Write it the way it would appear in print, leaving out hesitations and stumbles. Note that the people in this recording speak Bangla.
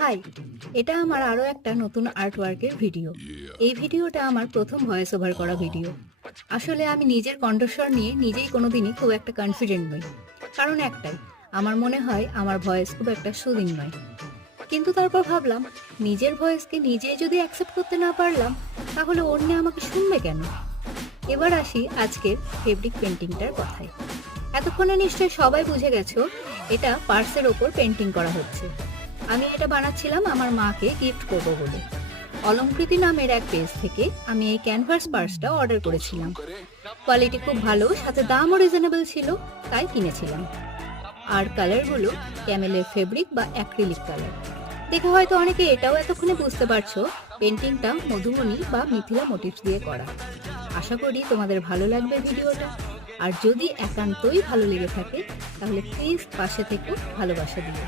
হাই, এটা আমার আরও একটা নতুন আর্টওয়ার্কের ভিডিও। এই ভিডিওটা আমার প্রথম ভয়েস ওভার করা ভিডিও। আসলে আমি নিজের কণ্ঠস্বর নিয়ে নিজেই কোনোদিনই খুব একটা কনফিডেন্ট নই। কারণ একটাই, আমার মনে হয় আমার ভয়েস খুব একটা সুদিং নয়। কিন্তু তারপর ভাবলাম, নিজের ভয়েসকে নিজেই যদি অ্যাকসেপ্ট করতে না পারলাম, তাহলে অন্য আমাকে শুনবে কেন? এবার আসি আজকের ফেব্রিক পেন্টিংটার কথায়। এতক্ষণে নিশ্চয়ই সবাই বুঝে গেছো, এটা পার্সের ওপর পেন্টিং করা হচ্ছে। আমি এটা বানাচ্ছিলাম আমার মাকে গিফট করবো বলে। অলংকৃতি নামের এক পেজ থেকে আমি এই ক্যানভাস পার্সটা অর্ডার করেছিলাম। কোয়ালিটি খুব ভালো, সাথে দামও রিজনেবল ছিল, তাই কিনেছিলাম। আর কালারগুলো ক্যামেলের ফেব্রিক বা অ্যাক্রিলিক কালার। দেখে হয়তো অনেকে এটাও এতক্ষণে বুঝতে পারছো, পেন্টিংটা মধুমণি বা মিথিলা মোটিভস দিয়ে করা। আশা করি তোমাদের ভালো লাগবে ভিডিওটা। আর যদি একান্তই ভালো লেগে থাকে, তাহলে প্লিজ পাশে থেকে ভালোবাসা দিও।